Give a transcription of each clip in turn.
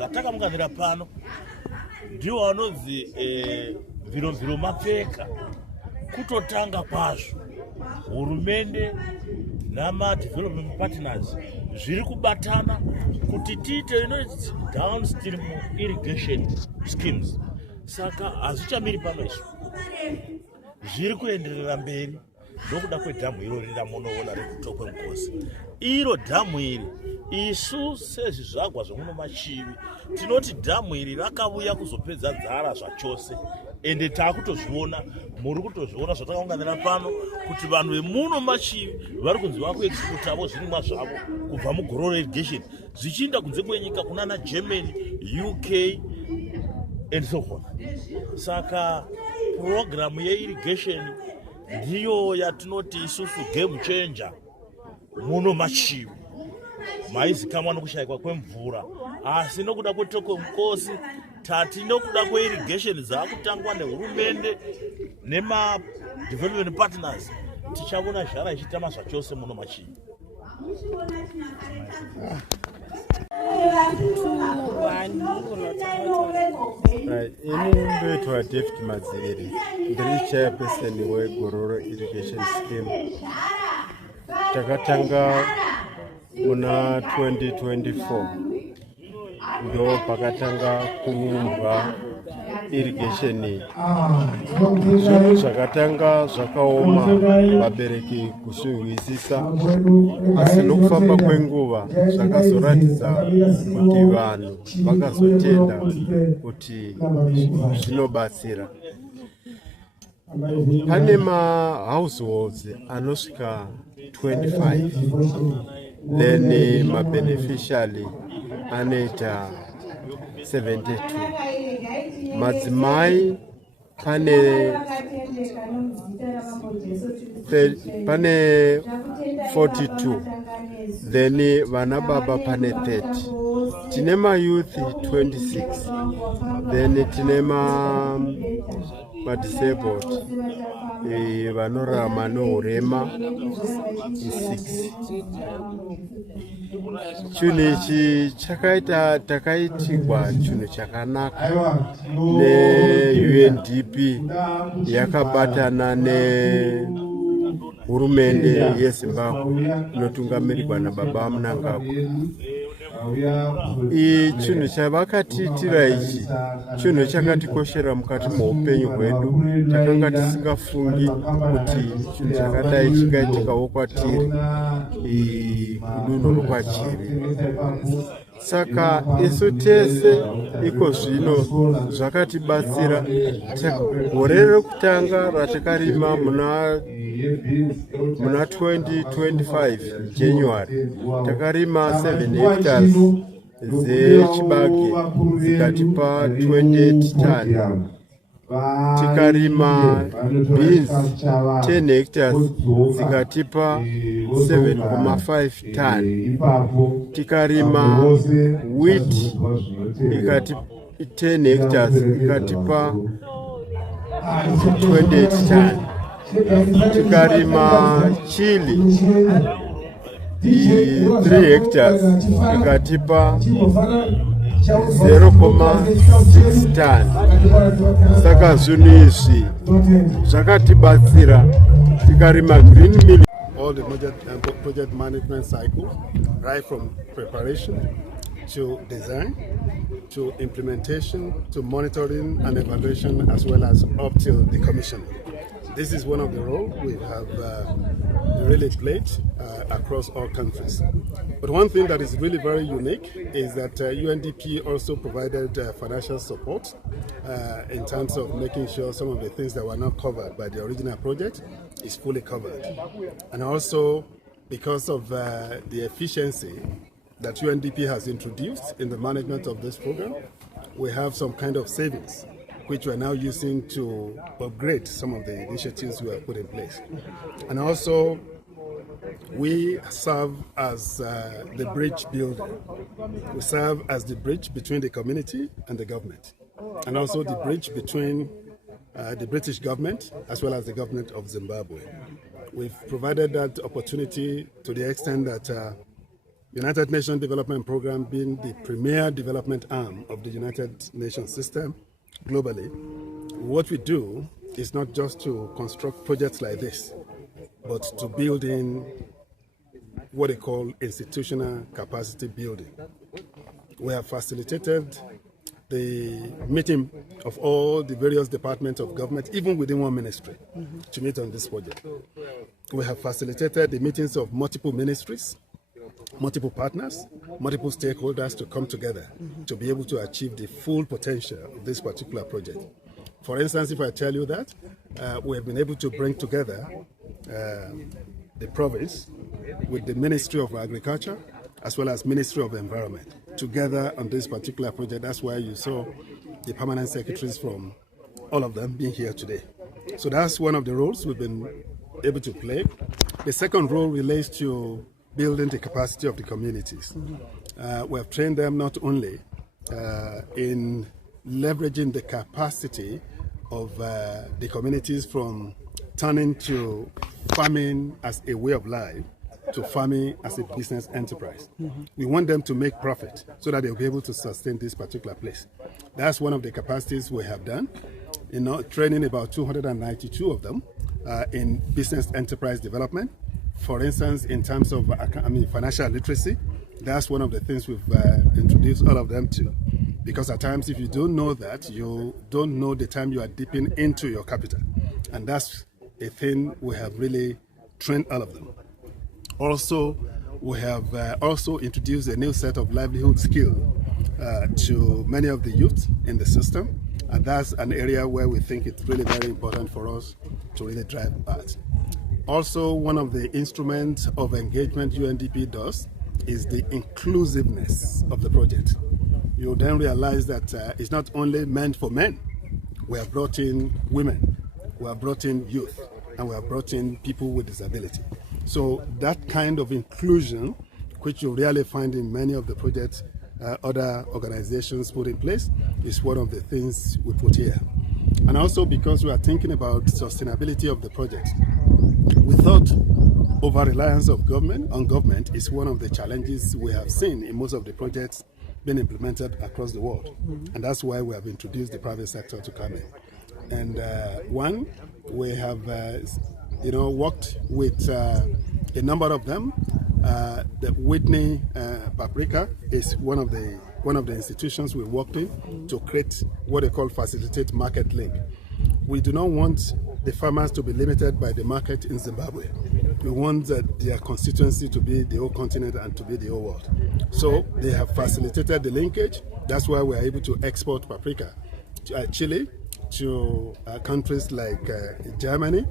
Zvatakamukanira pano ndiwo vanonzi mviro mapfeka kutotanga kwazvo hurumende nama-development partners zviri kubatana kuti tiite downstream irrigation schemes. Saka hazvichamiri pano izvo, zviri kuenderera mberi nokuda kwedhamu irori ramunoona rekutokwe-Mukosi. Iro dhamu iri isu sezvizvagwa zvemuno Machivi tinoti dhamu iri rakauya kuzopedza dzara zvachose, ende taakutozviona, muri kutozviona zvatakaunganira pano kuti vanhu vemuno Machivi vari kunzi vakuexportavo zvirimwa zvavo kubva mugororo irrigation zvichienda kunze kwenyika kunana Germany, UK and so on. Saka program yeirrigation ndiyo yatinoti isusu game changer muno Machivi. Maizikamwa nokushayikwa kwemvura, asi nokuda kwetokwe-Mukosi tati nokuda kweirrigation dzaakutangwa nehurumende nema-development partners tichaona zhara ichitama zvachose muno Machivi. Ini ndoitwa David Madziviri, ndiri chairperson weGororo Irrigation Scheme. Takatanga muna 2024 ndo pakatanga kuumbwa irrigation iyi. Zvinhu zvakatanga zvakaoma, vabereki kuzvinzwisisa, asi nokufamba kwenguva zvakazoratidza kuti vanhu vakazotenda kuti zvinobatsira. Pane ma-households anosvika 25, then ma-beneficiary anoita 72. Madzimai pane 42, then vana baba pane 30. Tine ma-youth 26, then tine ma-disabled vanorarama nohurema 6. Chinhu ichi takaitirwa chinhu chakanaka ne-UNDP yakabatana nehurumende yeZimbabwe inotungamirirwa nababa Mnangagwa. Chinhu chavakatiitira ichi chinhu chakatikoshera mukati muupenyu hwedu. Takanga tisingafungi kuti chinhu chakadai chingaitikawo kwatiri kudunhu rokwaChivi. Saka isu tese iko zvino zvakatibatsira. Gore rekutanga ratakarima muna 2025 January takarima 7 hectares zechibage zikatipa 28 tani. Tikarima beans 10 hectares zikatipa 7.5 tani. Tikarima wheat ikatipa 10 hectares ikatipa 28 tani. Tikarima chili 3 hectares ikatipa 0.6 tani. Saka zvinhu izvi zvakatibatsira. Tikarima green mill, all the project management cycle, right from preparation to design to implementation to monitoring and evaluation, as well as up till the commissioning. This is one of the roles we have really played across all countries. But one thing that is really very unique is that UNDP also provided financial support in terms of making sure some of the things that were not covered by the original project is fully covered. And also because of the efficiency that UNDP has introduced in the management of this program, we have some kind of savings which we are now using to upgrade some of the initiatives we have put in place. And also, we serve as the bridge builder. We serve as the bridge between the community and the government, and also the bridge between the British government as well as the government of Zimbabwe. We've provided that opportunity to the extent that United Nations Development Program being the premier development arm of the United Nations system globally, what we do is not just to construct projects like this, but to build in what they call institutional capacity building. We have facilitated the meeting of all the various departments of government, even within one ministry, to meet on this project. We have facilitated the meetings of multiple ministries, multiple partners, multiple stakeholders to come together to be able to achieve the full potential of this particular project. For instance, if I tell you that we have been able to bring together the province with the Ministry of Agriculture as well as Ministry of Environment together on this particular project. That's why you saw the permanent secretaries from all of them being here today. So that's one of the roles we've been able to play. The second role relates to building the capacity of the communities. We have trained them not only in leveraging the capacity of the communities from turning to farming as a way of life to farming as a business enterprise. We want them to make profit so that they'll be able to sustain this particular place. That's one of the capacities we have done, training about 292 of them in business enterprise development. For instance, in terms of financial literacy, that's one of the things we've introduced all of them to. Because at times, if you don't know that, you don't know the time you are dipping into your capital. And that's a thing we have really trained all of them. Also, we have also introduced a new set of livelihood skills to many of the youth in the system. And that's an area where we think it's really very important for us to really drive at. Also, one of the instruments of engagement UNDP does is the inclusiveness of the project. You then realize that it's not only meant for men. We have brought in women, we have brought in youth, and we have brought in people with disability. So that kind of inclusion, which you really find in many of the projects other organizations put in place, is one of the things we put here. And also because we are thinking about sustainability of the project, we thought over-reliance of government is one of the challenges we have seen in most of the projects being implemented across the world. And that's why we have introduced the private sector to come in. And we have worked with a number of them. The Whitney Paprika is one of the institutions we worked in to create what they call facilitate market link. We do not want the farmers to be limited by the market in Zimbabwe. We want their constituency to be the whole continent and to be the whole world. So they have facilitated the linkage. That's why we are able to export paprika to Chile, to countries like Germany,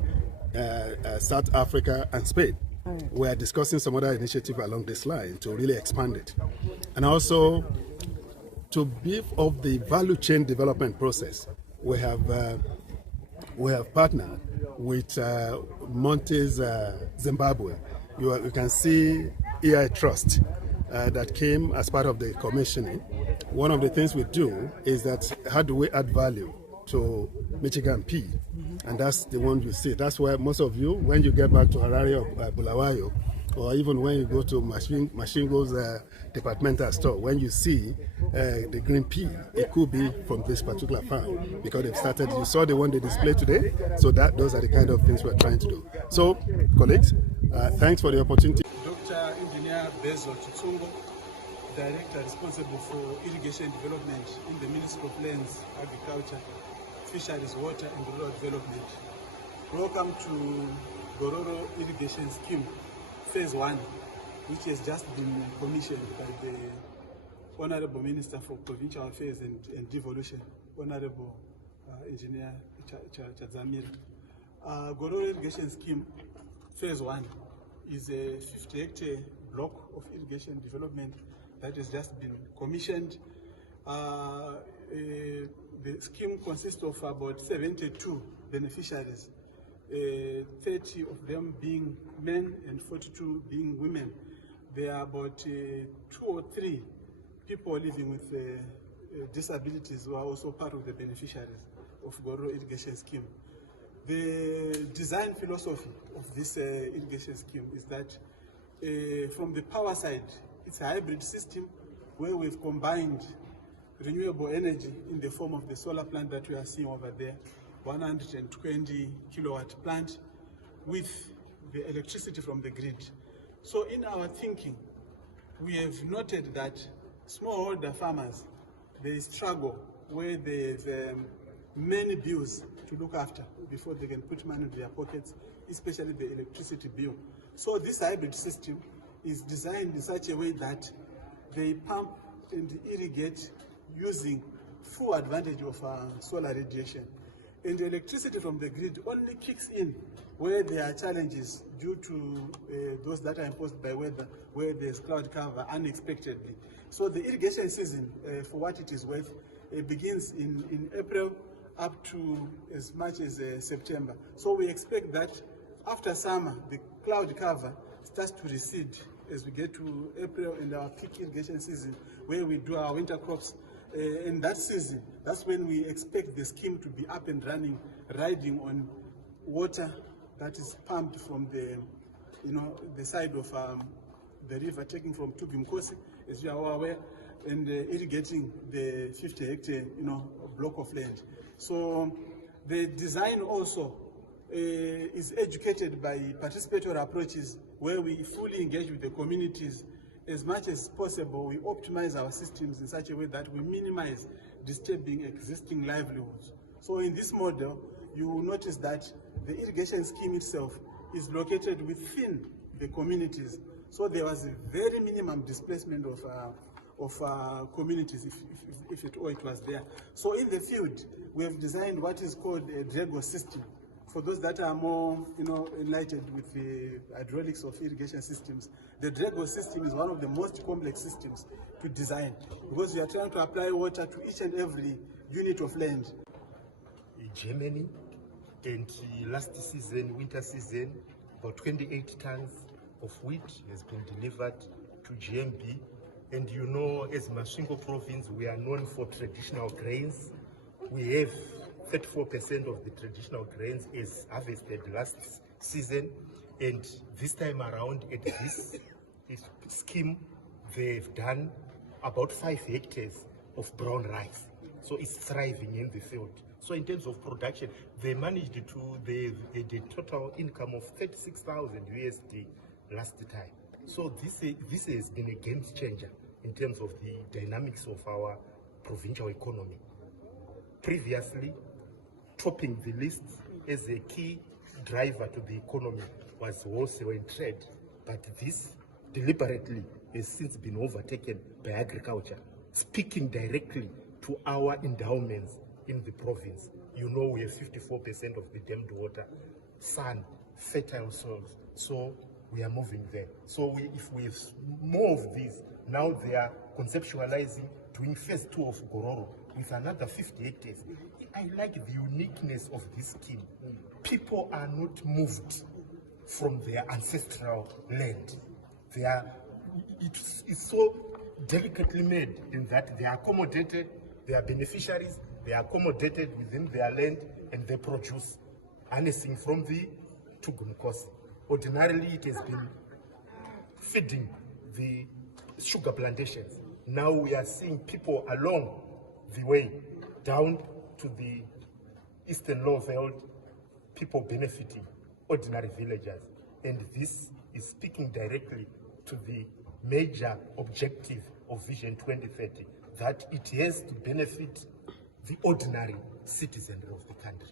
South Africa, and Spain. We are discussing some other initiative along this line to really expand it. And also to beef up the value chain development process. We have partnered with Montes Zimbabwe. You can see EI Trust that came as part of the commissioning. One of the things we do is that how do we add value to Michigan pea? And that's the one you see. That's why most of you, when you get back to Harare or Bulawayo, or even when you go to Mashingo's departmental store, when you see the green pea, it could be from this particular farm because they've started. You saw the one they displayed today, so those are the kind of things we're trying to do. So, colleagues, thanks for the opportunity. Dr. Engineer Bezo Chitsungo, Director responsible for irrigation development in the Ministry of Lands, Agriculture, Fisheries, Water and Rural Development. Welcome to Gororo Irrigation Scheme, Phase 1, which has just been commissioned by the Honorable Minister for Provincial Affairs and Devolution, Honorable Engineer Chadzamira. Gororo Irrigation Scheme, Phase 1, is a 50-hectare block of irrigation development that has just been commissioned. The scheme consists of about 72 beneficiaries, 30 of them being men and 42 being women. There are about 2 or 3 people living with disabilities who are also part of the beneficiaries of Gororo Irrigation Scheme. The design philosophy of this irrigation scheme is that from the power side, It's a hybrid system where we've combined renewable energy in the form of the solar plant that we are seeing over there, 120 kilowatt plant, with the electricity from the grid. So in our thinking, we have noted that smallholder farmers, they struggle where there's many bills to look after before they can put money in their pockets, especially the electricity bill. So this hybrid system is designed in such a way that they pump and irrigate using full advantage of solar radiation. And the electricity from the grid only kicks in where there are challenges due to those that are imposed by weather, where there's cloud cover unexpectedly. So the irrigation season, for what it is worth, begins in April up to as much as September. So we expect that after summer, the cloud cover starts to recede as we get to April and our peak irrigation season, where we do our winter crops. In that season, that's when we expect the scheme to be up and running, riding on water that is pumped from the side of the river, taking from Tugwi-Mukosi, as you are aware, and irrigating the 50-hectare block of land. So the design also is educated by participatory approaches, where we fully engage with the communities. As much as possible, we optimize our systems in such a way that we minimize disturbing existing livelihoods. So in this model, you will notice that the irrigation scheme itself is located within the communities. So there was a very minimum displacement of communities, if at all it was there. So in the field, we have designed what is called a Drago system. For those that are more enlightened with the hydraulics of irrigation systems, the Drago system is one of the most complex systems to design, because we are trying to apply water to each and every unit of land. Germany, and last season, winter season, about 28 tons of wheat has been delivered to GMB. And you know, as Masvingo province, we are known for traditional grains. We have 34% of the traditional grains is harvested last season, and this time around at this scheme, they've done about 5 hectares of brown rice. So it's thriving in the field. So in terms of production, they managed to, they had a total income of 36,000 USD last time. So this has been a game changer in terms of the dynamics of our provincial economy. Previously, topping the list as a key driver to the economy was wholesale and trade, but this deliberately has since been overtaken by agriculture, speaking directly to our endowments in the province. You know, we have 54% of the dammed water, sun, fertile soils, so we are moving there. So if we have more of these, now they are conceptualizing doing phase 2 of Gororo with another 50 hectares. I like the uniqueness of this scheme. People are not moved from their ancestral land. It's so delicately made in that they are accommodated, they are beneficiaries, they are accommodated within their land, and they produce anything from the Tugwi-Mukosi. Ordinarily, it has been feeding the sugar plantations. Now we are seeing people along the way down to the eastern low veld, people benefiting, ordinary villagers. And this is speaking directly to the major objective of Vision 2030, that it has to benefit the ordinary citizen of the country.